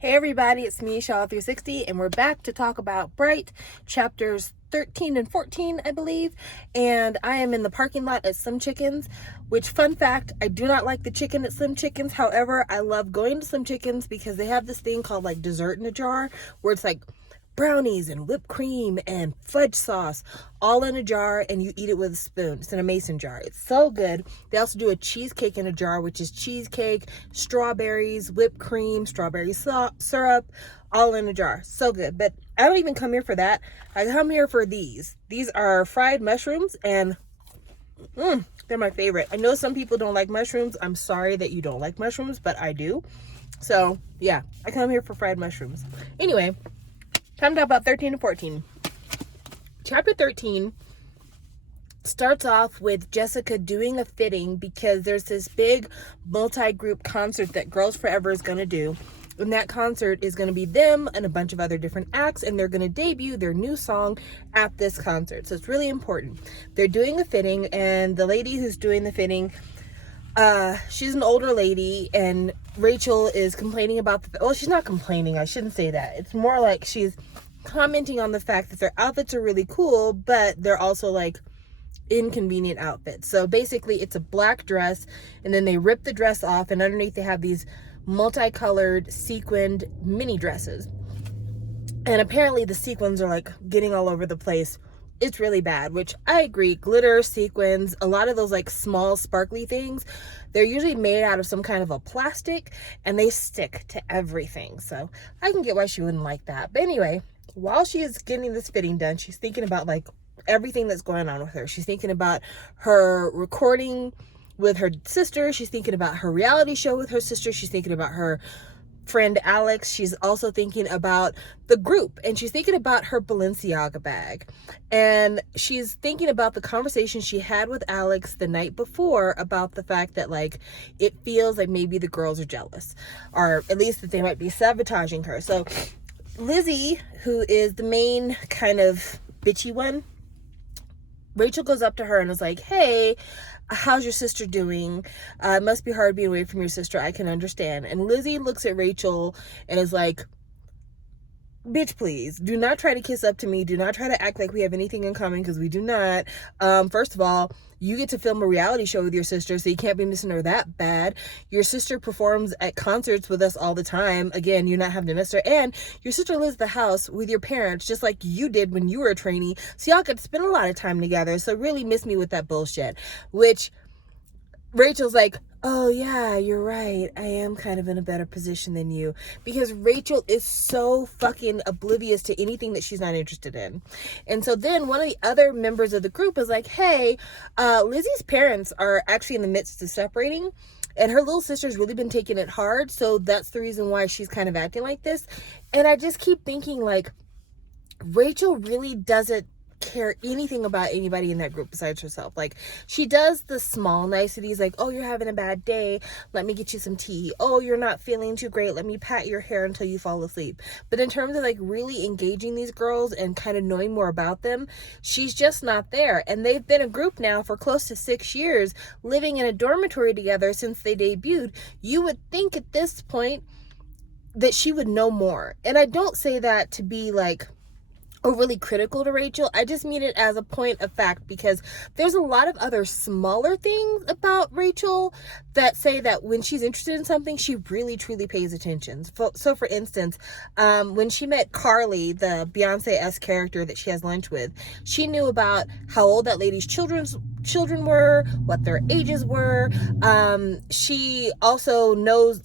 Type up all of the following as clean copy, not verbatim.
Hey everybody, it's me, Shala360, and we're back to talk about Bright, chapters 13 and 14, I believe. And I am in the parking lot at Slim Chickens, which, fun fact, I do not like the chicken at Slim Chickens. However, I love going to Slim Chickens because they have this thing called like dessert in a jar, where it's like brownies and whipped cream and fudge sauce all in a jar, and you eat it with a spoon. It's in a mason jar. It's so good. They also do a cheesecake in a jar, which is cheesecake, strawberries, whipped cream, strawberry syrup, all in a jar. So good. But I don't even come here for that. I come here for these. These are fried mushrooms, and they're my favorite. I know some people don't like mushrooms. I'm sorry that you don't like mushrooms, but I do. So yeah, I come here for fried mushrooms. Anyway, time to talk about 13 and 14. Chapter 13 starts off with Jessica doing a fitting because there's this big multi-group concert that Girls Forever is going to do. And that concert is going to be them and a bunch of other different acts, and they're going to debut their new song at this concert. So it's really important. They're doing a fitting, and the lady who's doing the fitting, she's an older lady, and Rachel is complaining about well, she's not complaining, I shouldn't say that. It's more like she's commenting on the fact that their outfits are really cool, but they're also like inconvenient outfits. So basically it's a black dress, and then they rip the dress off, and underneath they have these multicolored sequined mini dresses. And apparently the sequins are like getting all over the place. It's really bad, which I agree. Glitter, sequins, a lot of those like small sparkly things, they're usually made out of some kind of a plastic, and they stick to everything. So I can get why she wouldn't like that. But anyway, while she is getting this fitting done, she's thinking about like everything that's going on with her. She's thinking about her recording with her sister. She's thinking about her reality show with her sister. She's thinking about her friend Alex. She's also thinking about the group, and she's thinking about her Balenciaga bag, and she's thinking about the conversation she had with Alex the night before about the fact that like it feels like maybe the girls are jealous, or at least that they might be sabotaging her. So Lizzie, who is the main kind of bitchy one, Rachel goes up to her and is like, hey, how's your sister doing? It must be hard being away from your sister. I can understand. And Lizzie looks at Rachel and is like, bitch, please do not try to kiss up to me. Do not try to act like we have anything in common, because we do not. First of all, you get to film a reality show with your sister, so you can't be missing her that bad. Your sister performs at concerts with us all the time. Again, you're not having to miss her. And your sister lives at the house with your parents, just like you did when you were a trainee. So y'all get to spend a lot of time together. So really miss me with that bullshit. Which Rachel's like, oh yeah, you're right. I am kind of in a better position than you, because Rachel is so fucking oblivious to anything that she's not interested in. And so then one of the other members of the group is like, hey, Lizzie's parents are actually in the midst of separating, and her little sister's really been taking it hard. So that's the reason why she's kind of acting like this. And I just keep thinking like, Rachel really doesn't care anything about anybody in that group besides herself. Like, she does the small niceties, like, oh, you're having a bad day, let me get you some tea. Oh, you're not feeling too great, let me pat your hair until you fall asleep. But in terms of like really engaging these girls and kind of knowing more about them, she's just not there. And they've been a group now for close to 6 years, living in a dormitory together since they debuted. You would think at this point that she would know more. And I don't say that to be like overly critical to Rachel. I just mean it as a point of fact, because there's a lot of other smaller things about Rachel that say that when she's interested in something, she really truly pays attention. So for instance, when she met Carly, the Beyonce-esque character that she has lunch with, she knew about how old that lady's children were, what their ages were. She also knows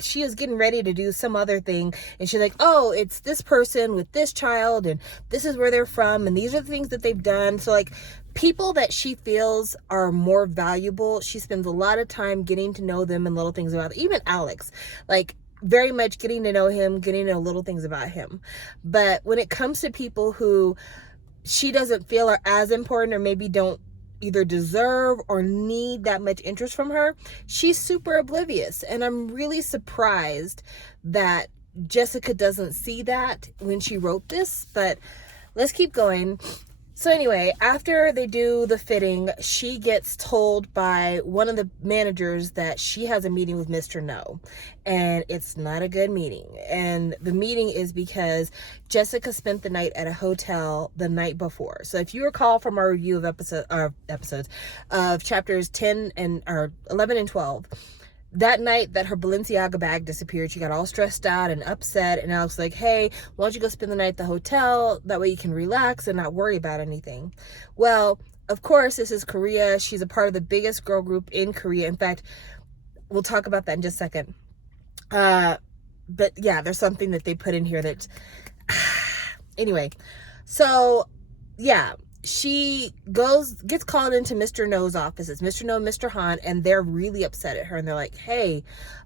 she is getting ready to do some other thing, and she's like, oh, it's this person with this child, and this is where they're from, and these are the things that they've done. So like, people that she feels are more valuable, she spends a lot of time getting to know them and little things about them. Even Alex, like, very much getting to know him, getting to know little things about him. But when it comes to people who she doesn't feel are as important, or maybe don't either deserve or need that much interest from her, she's super oblivious. And I'm really surprised that Jessica doesn't see that when she wrote this. But let's keep going. So anyway, after they do the fitting, she gets told by one of the managers that she has a meeting with Mr. No, and it's not a good meeting. And the meeting is because Jessica spent the night at a hotel the night before. So if you recall from our review of episodes of chapters 10 and or 11 and 12, that night that her Balenciaga bag disappeared, she got all stressed out and upset, and Alex was like, hey, why don't you go spend the night at the hotel? That way you can relax and not worry about anything. Well, of course, this is Korea. She's a part of the biggest girl group in Korea. In fact, we'll talk about that in just a second. But yeah, there's something that they put in here that... Anyway, so yeah, she gets called into Mr. No's offices, Mr. No and Mr. Han, and they're really upset at her, and they're like, hey,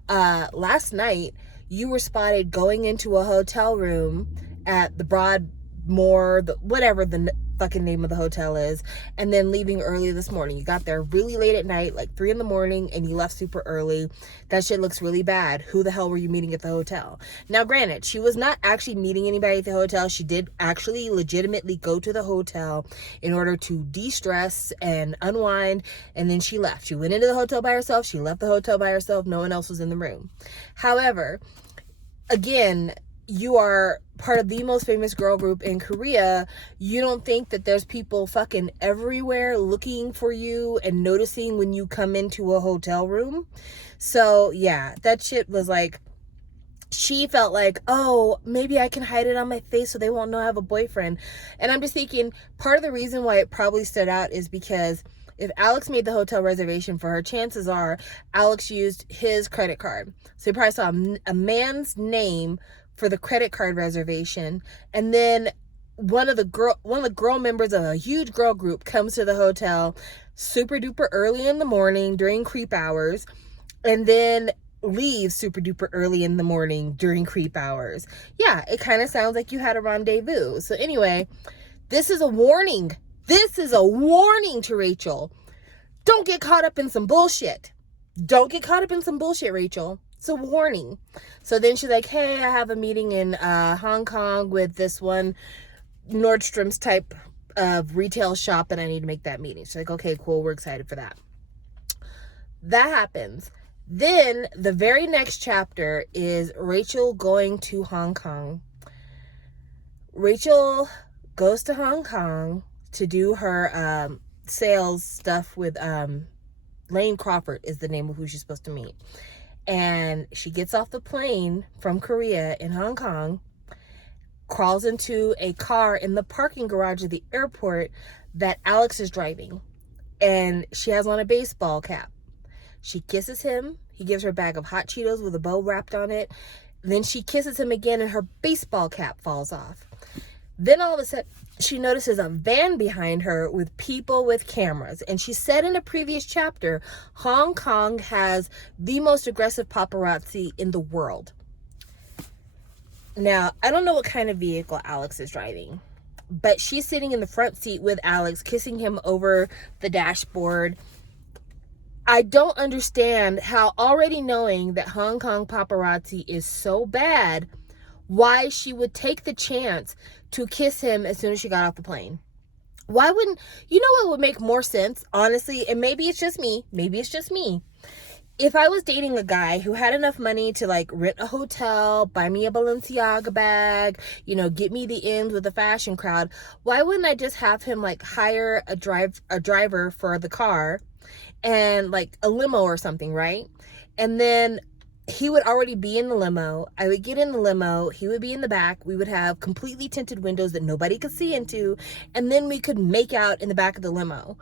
last night you were spotted going into a hotel room at the Broadmoor, whatever the fucking name of the hotel is, and then leaving early this morning. You got there really late at night, like 3 a.m, and you left super early. That shit looks really bad. Who the hell were you meeting at the hotel? Now, granted, she was not actually meeting anybody at the hotel. She did actually legitimately go to the hotel in order to de-stress and unwind, and then she left. She went into the hotel by herself. She left the hotel by herself. No one else was in the room. However, again, you are part of the most famous girl group in Korea. You don't think that there's people fucking everywhere looking for you and noticing when you come into a hotel room? So yeah, that shit was like, she felt like, oh, maybe I can hide it on my face so they won't know I have a boyfriend. And I'm just thinking, part of the reason why it probably stood out is because if Alex made the hotel reservation for her, chances are Alex used his credit card. So he probably saw a man's name for the credit card reservation, and then one of the girl members of a huge girl group comes to the hotel super duper early in the morning during creep hours, and then leaves super duper early in the morning during creep hours. Yeah, it kind of sounds like you had a rendezvous. So anyway, this is a warning. This is a warning to Rachel. Don't get caught up in some bullshit. Don't get caught up in some bullshit, Rachel. It's a warning. So then she's like, hey, I have a meeting in Hong Kong with this one Nordstrom's type of retail shop, and I need to make that meeting. She's like, okay, cool. We're excited for that. That happens. Then the very next chapter is Rachel going to Hong Kong. Rachel goes to Hong Kong to do her sales stuff with Lane Crawford is the name of who she's supposed to meet. And she gets off the plane from Korea in Hong Kong, crawls into a car in the parking garage of the airport that Alex is driving. And she has on a baseball cap. She kisses him. He gives her a bag of hot Cheetos with a bow wrapped on it. Then she kisses him again and her baseball cap falls off. Then all of a sudden, she notices a van behind her with people with cameras. And she said in a previous chapter, Hong Kong has the most aggressive paparazzi in the world. Now, I don't know what kind of vehicle Alex is driving, but she's sitting in the front seat with Alex, kissing him over the dashboard. I don't understand how, already knowing that Hong Kong paparazzi is so bad, why she would take the chance to kiss him as soon as she got off the plane. Why wouldn't, you know what would make more sense, honestly, and maybe it's just me, if I was dating a guy who had enough money to like rent a hotel, buy me a Balenciaga bag, you know, get me the ends with the fashion crowd, why wouldn't I just have him like hire a driver for the car and like a limo or something, right? And then he would already be in the limo. I would get in the limo. He would be in the back. We would have completely tinted windows that nobody could see into. And then we could make out in the back of the limo.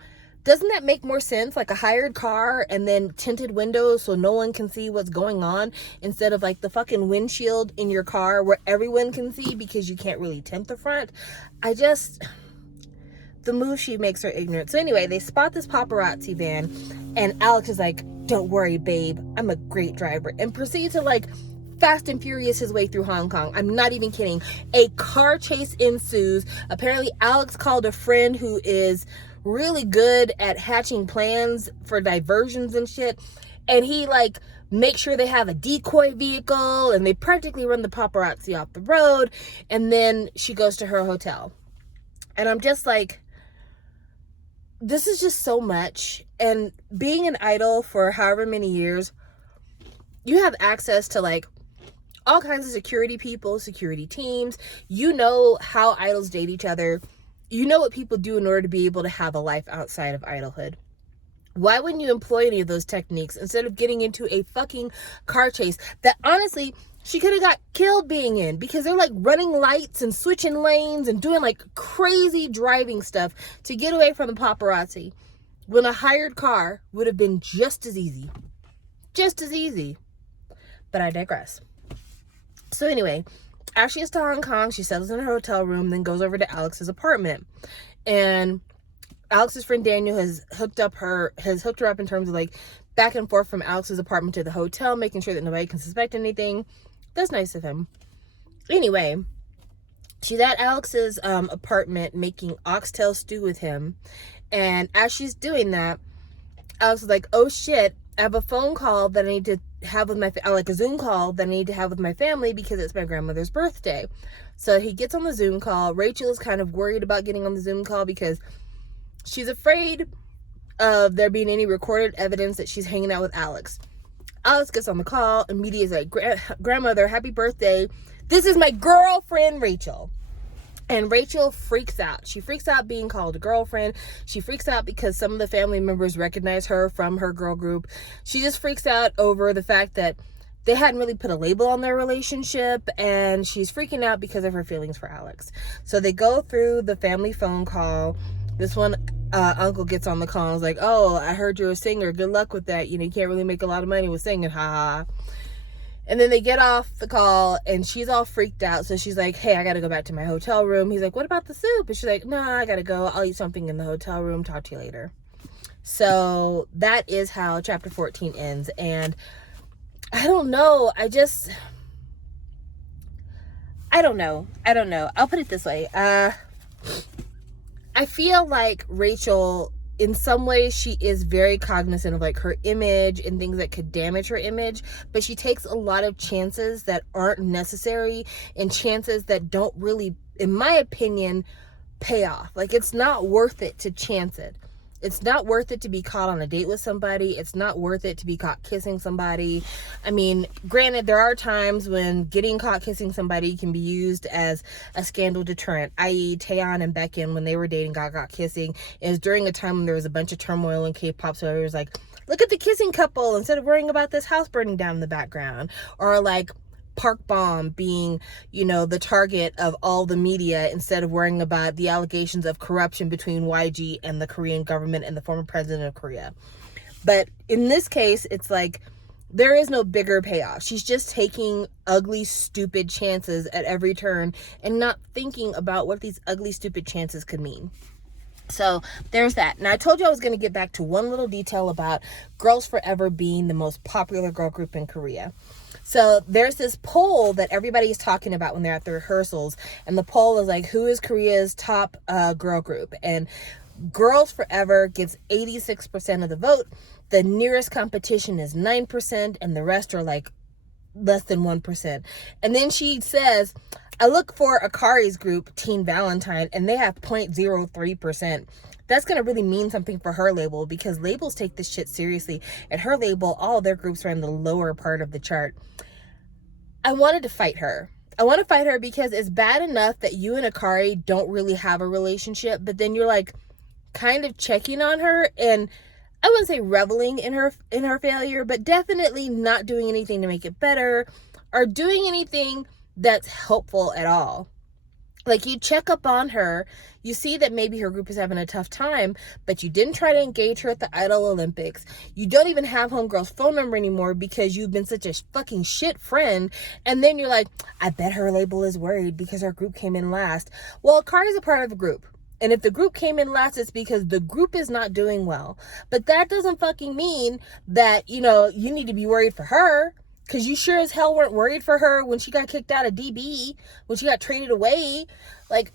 Doesn't that make more sense? Like a hired car and then tinted windows so no one can see what's going on, instead of like the fucking windshield in your car where everyone can see because you can't really tint the front. The move she makes are ignorant. So anyway, they spot this paparazzi van and Alex is like, don't worry, babe, I'm a great driver, and proceeds to like Fast and Furious his way through Hong Kong. I'm not even kidding. A car chase ensues. Apparently Alex called a friend who is really good at hatching plans for diversions and shit, and he like makes sure they have a decoy vehicle, and they practically run the paparazzi off the road. And then she goes to her hotel, and I'm just like, this is just so much. And being an idol for however many years, you have access to like all kinds of security people, security teams. You know how idols date each other. You know what people do in order to be able to have a life outside of idolhood. Why wouldn't you employ any of those techniques instead of getting into a fucking car chase that honestly she could have got killed being in, because they're like running lights and switching lanes and doing like crazy driving stuff to get away from the paparazzi, when a hired car would have been just as easy. Just as easy. But I digress. So anyway, after she gets to Hong Kong, she settles in her hotel room, then goes over to Alex's apartment. And Alex's friend Daniel has hooked her up in terms of like back and forth from Alex's apartment to the hotel, making sure that nobody can suspect anything. That's nice of him. Anyway, she's at Alex's apartment making oxtail stew with him. And as she's doing that, Alex is like, oh shit, I have a phone call that I need to have with like a Zoom call that I need to have with my family because it's my grandmother's birthday. So he gets on the Zoom call. Rachel is kind of worried about getting on the Zoom call because she's afraid of there being any recorded evidence that she's hanging out with Alex. Alex gets on the call, immediately is like, grandmother, happy birthday. This is my girlfriend, Rachel. And Rachel freaks out. She freaks out being called a girlfriend. She freaks out because some of the family members recognize her from her girl group. She just freaks out over the fact that they hadn't really put a label on their relationship, and she's freaking out because of her feelings for Alex. So they go through the family phone call. This one uncle gets on the call and is like, oh, I heard you're a singer. Good luck with that. You know, you can't really make a lot of money with singing. Ha ha. And then they get off the call and she's all freaked out. So she's like, hey, I got to go back to my hotel room. He's like, what about the soup? And she's like, no, I got to go. I'll eat something in the hotel room. Talk to you later. So that is how chapter 14 ends. And I don't know. I don't know. I'll put it this way. I feel like Rachel, in some ways, she is very cognizant of like her image and things that could damage her image, but she takes a lot of chances that aren't necessary and chances that don't really, in my opinion, pay off. Like, it's not worth it to chance it. It's not worth it to be caught on a date with somebody. It's not worth it to be caught kissing somebody. I mean, granted, there are times when getting caught kissing somebody can be used as a scandal deterrent, i.e. Taeyeon and Baekhyun, when they were dating, got caught kissing. It was during a time when there was a bunch of turmoil in K-pop, so it was like, look at the kissing couple instead of worrying about this house burning down in the background. Or like Park Bom being, you know, the target of all the media instead of worrying about the allegations of corruption between YG and the Korean government and the former president of Korea. But in this case, it's like there is no bigger payoff. She's just taking ugly, stupid chances at every turn and not thinking about what these ugly, stupid chances could mean. So there's that. And I told you I was going to get back to one little detail about Girls Forever being the most popular girl group in Korea. So there's this poll that everybody's talking about when they're at the rehearsals. And the poll is like, who is Korea's top girl group? And Girls Forever gets 86% of the vote. The nearest competition is 9%. And the rest are like less than 1%. And then she says, I look for Akari's group, Teen Valentine, and they have 0.03%. That's going to really mean something for her label, because labels take this shit seriously. At her label, all of their groups are in the lower part of the chart. I wanted to fight her. I want to fight her because it's bad enough that you and Akari don't really have a relationship, but then you're like kind of checking on her, and I wouldn't say reveling in her failure, but definitely not doing anything to make it better or doing anything that's helpful at all. Like, you check up on her, you see that maybe her group is having a tough time, but you didn't try to engage her at the Idol Olympics. You don't even have Homegirl's phone number anymore because you've been such a fucking shit friend. And then you're like, I bet her label is worried because her group came in last. Well, Akari's a part of the group. And if the group came in last, it's because the group is not doing well. But that doesn't fucking mean that, you know, you need to be worried for her. Because you sure as hell weren't worried for her when she got kicked out of DB, when she got traded away. Like,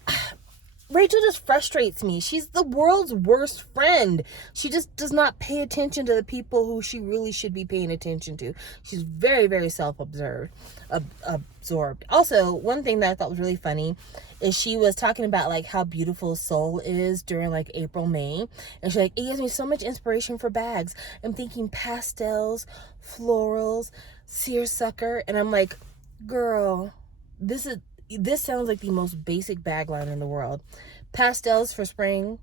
Rachel just frustrates me. She's the world's worst friend. She just does not pay attention to the people who she really should be paying attention to. She's very, very self-absorbed. Also, one thing that I thought was really funny is she was talking about like how beautiful Seoul is during like April, May. And she's like, it gives me so much inspiration for bags. I'm thinking pastels, florals, seersucker. And I'm like, girl, this sounds like the most basic bag line in the world. Pastels for spring,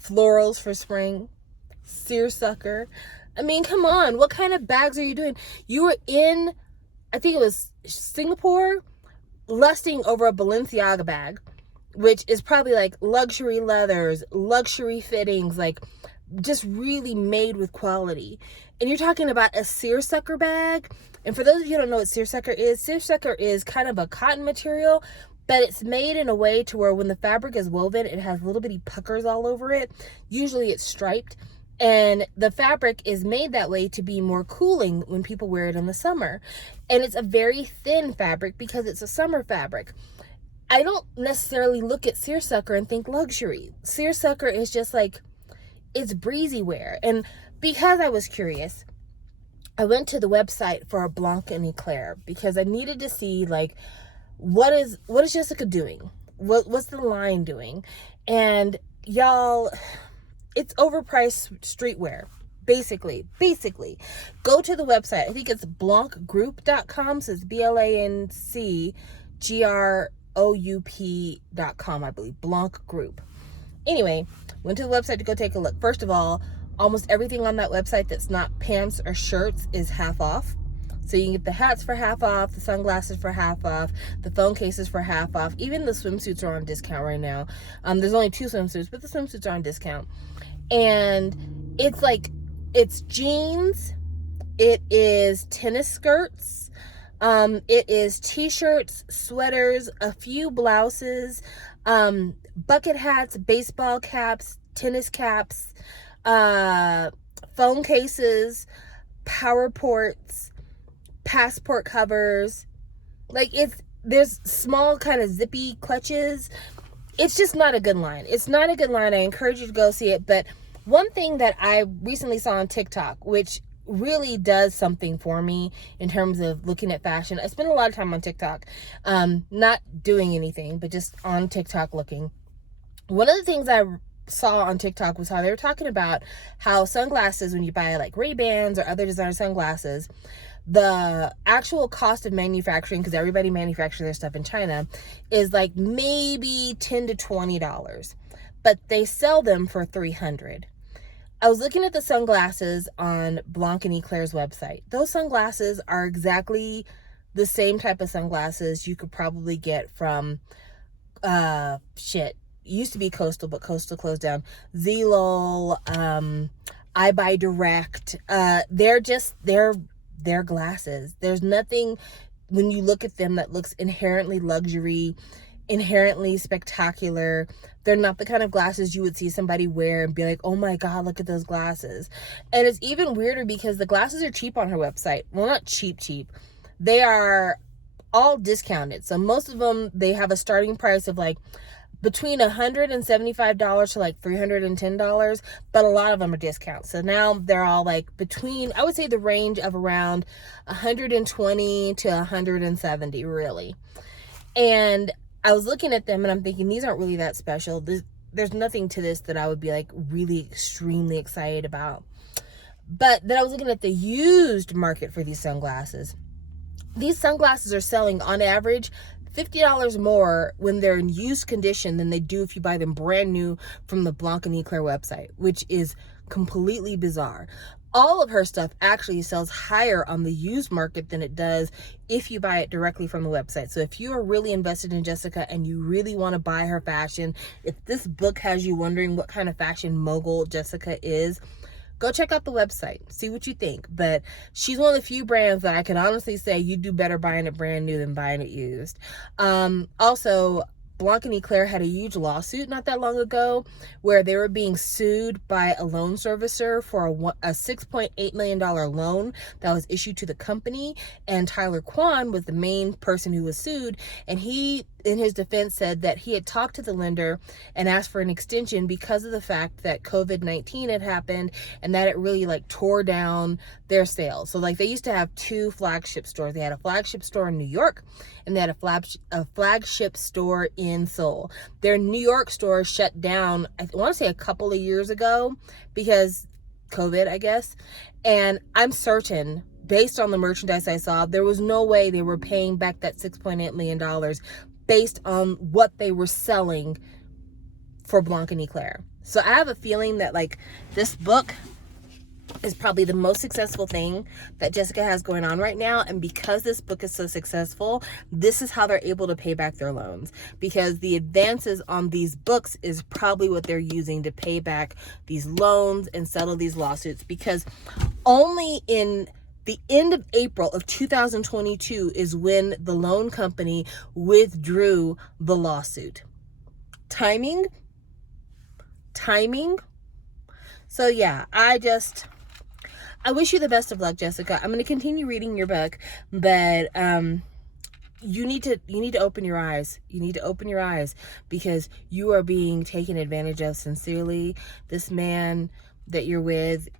florals for spring, seersucker. I mean, come on. What kind of bags are you doing? You were in, I think it was Singapore, lusting over a Balenciaga bag, which is probably like luxury leathers, luxury fittings, like just really made with quality. And you're talking about a seersucker bag. And for those of you who don't know what seersucker is kind of a cotton material, but it's made in a way to where when the fabric is woven, it has little bitty puckers all over it. Usually it's striped. And the fabric is made that way to be more cooling when people wear it in the summer. And it's a very thin fabric because it's a summer fabric. I don't necessarily look at seersucker and think luxury. Seersucker is just like, it's breezy wear. And because I was curious, I went to the website for Blanc and Eclair because I needed to see like what is Jessica doing? What's the line doing? And y'all, it's overpriced streetwear. Basically. Go to the website. I think it's blancgroup.com. So it's BLANCGROUP.com, I believe. Blanc Group. Anyway, went to the website to go take a look. First of all, almost everything on that website that's not pants or shirts is half off. So you can get the hats for half off, the sunglasses for half off, the phone cases for half off. Even the swimsuits are on discount right now. There's only 2 swimsuits, but the swimsuits are on discount. And it's like, it's jeans, it is tennis skirts, it is t-shirts, sweaters, a few blouses, bucket hats, baseball caps, tennis caps, phone cases, power ports, passport covers. Like, there's small kind of zippy clutches. It's just not a good line. It's not a good line. I encourage you to go see it. But one thing that I recently saw on TikTok, which really does something for me in terms of looking at fashion. I spend a lot of time on TikTok, not doing anything, but just on TikTok looking. One of the things I saw on TikTok was how they were talking about how sunglasses, when you buy like Ray-Bans or other designer sunglasses, the actual cost of manufacturing, because everybody manufactures their stuff in China, is like maybe $10 to $20, but they sell them for $300. I was looking at the sunglasses on Blanc and Eclair's website. Those sunglasses are exactly the same type of sunglasses you could probably get from used to be Coastal, but Coastal closed down. Zilol, I Buy Direct. They're glasses. There's nothing when you look at them that looks inherently luxury, inherently spectacular. They're not the kind of glasses you would see somebody wear and be like, oh my God, look at those glasses. And it's even weirder because the glasses are cheap on her website. Well, not cheap. They are all discounted. So most of them, they have a starting price of like between $175 to like $310, but a lot of them are discounts. So now they're all like between, I would say the range of around $120 to $170, really. And I was looking at them and I'm thinking, these aren't really that special. There's nothing to this that I would be like really extremely excited about. But then I was looking at the used market for these sunglasses. These sunglasses are selling on average $50 more when they're in used condition than they do if you buy them brand new from the Blanc and Eclair website, which is completely bizarre. All of her stuff actually sells higher on the used market than it does if you buy it directly from the website. So if you are really invested in Jessica and you really want to buy her fashion, if this book has you wondering what kind of fashion mogul Jessica is, go check out the website, see what you think. But she's one of the few brands that I can honestly say you do better buying it brand new than buying it used. Also, Blanc and Eclair had a huge lawsuit not that long ago where they were being sued by a loan servicer for a $6.8 million loan that was issued to the company. And Tyler Kwan was the main person who was sued. And he, in his defense, said that he had talked to the lender and asked for an extension because of the fact that COVID-19 had happened and that it really like tore down their sales. So like they used to have 2 flagship stores. They had a flagship store in New York and they had a flagship store in Seoul. Their New York store shut down, I want to say a couple of years ago because COVID, I guess. And I'm certain, based on the merchandise I saw, there was no way they were paying back that $6.8 million based on what they were selling for Blanc and Eclair. So I have a feeling that like this book is probably the most successful thing that Jessica has going on right now. And because this book is so successful, this is how they're able to pay back their loans, because the advances on these books is probably what they're using to pay back these loans and settle these lawsuits, because only in the end of April of 2022 is when the loan company withdrew the lawsuit. Timing. So yeah, I wish you the best of luck, Jessica. I'm going to continue reading your book, but you need to open your eyes. You need to open your eyes because you are being taken advantage of sincerely. This man that you're with,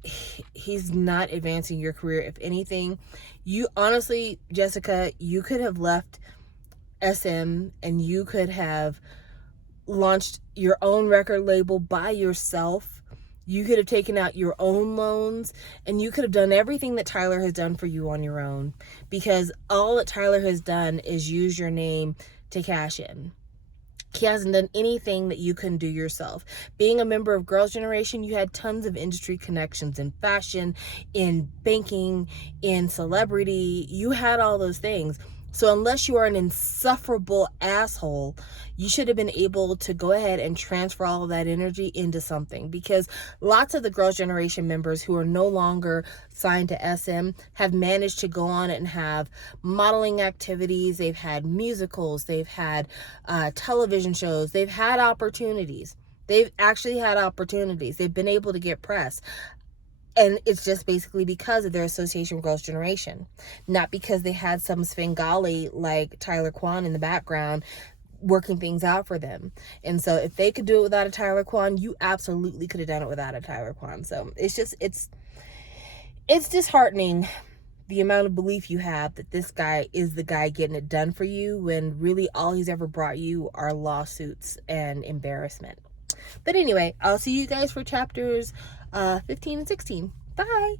he's not advancing your career. If anything, you honestly, Jessica, you could have left SM and you could have launched your own record label by yourself. You could have taken out your own loans and you could have done everything that Tyler has done for you on your own, because all that Tyler has done is use your name to cash in. He hasn't done anything that you couldn't do yourself. Being a member of Girls' Generation, you had tons of industry connections in fashion, in banking, in celebrity. You had all those things. So unless you are an insufferable asshole, you should have been able to go ahead and transfer all of that energy into something, because lots of the Girls' Generation members who are no longer signed to SM have managed to go on and have modeling activities. They've had musicals. They've had television shows. They've had opportunities. They've actually had opportunities. They've been able to get press. And it's just basically because of their association with Girls' Generation, not because they had some Svengali like Tyler Kwan in the background working things out for them. And so if they could do it without a Tyler Kwan, you absolutely could have done it without a Tyler Kwan. So it's disheartening the amount of belief you have that this guy is the guy getting it done for you, when really all he's ever brought you are lawsuits and embarrassment. But anyway, I'll see you guys for chapters 15 and 16. Bye.